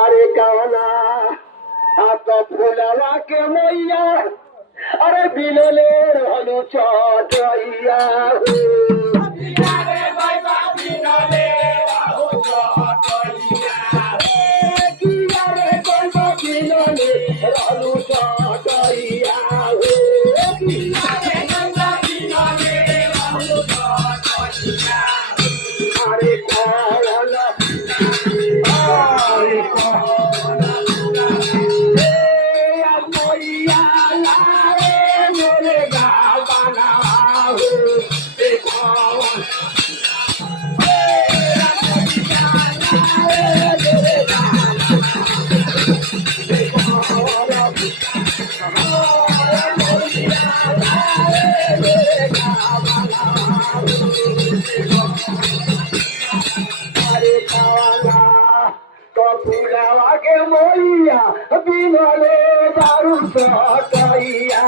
আরে কাওনা আত ফুলালা কে মইয়া আরে বিলেলের হলু চটইয়া ফুলাকে মইয়া বিনলে দারু চটাইয়া